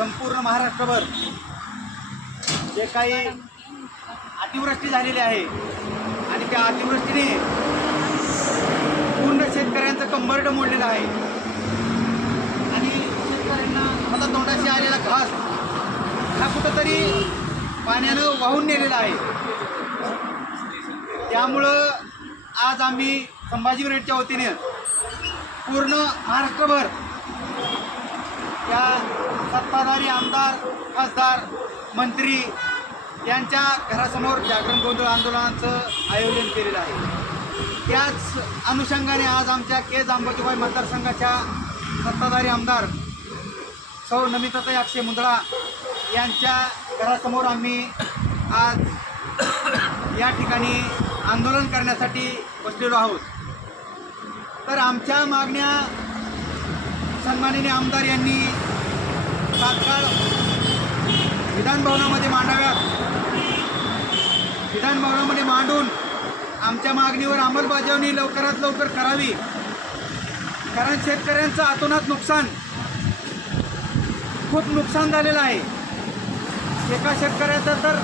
संपूर्ण महाराष्ट्रभर जे काही अतिवृष्टी झालेली आहे आणि त्या अतिवृष्टीने पूर्ण शेतकऱ्यांचं कंबरड मोडलेलं आहे आणि शेतकऱ्यांना हातातोंडाशी आलेला घास हा कुठंतरी पाण्यानं वाहून नेलेला आहे। त्यामुळं आज आम्ही संभाजी ब्रिगेडच्या वतीने पूर्ण महाराष्ट्रभर त्या सत्ताधारी आमदार, खासदार, मंत्री यांच्या घरासमोर जागरण गोंधळ आंदोलनाचं आयोजन केलेलं आहे। त्याच अनुषंगाने आज आमच्या केज अंबाजोगाई मतदारसंघाच्या सत्ताधारी आमदार सौ नमिताताई अक्षय मुंदडा यांच्या घरासमोर आम्ही आज या ठिकाणी आंदोलन करण्यासाठी बसलेलो आहोत। तर आमच्या मागण्या सन्माननीय आमदार यांनी तात्काळ विधानभवनामध्ये मांडाव्यात। विधानभवनामध्ये मांडून आमच्या मागणीवर अंमलबजावणी लवकरात लवकर करावी, कारण शेतकऱ्यांचं अतोनात नुकसान, खूप नुकसान झालेलं आहे। एका शेतकऱ्याचं तर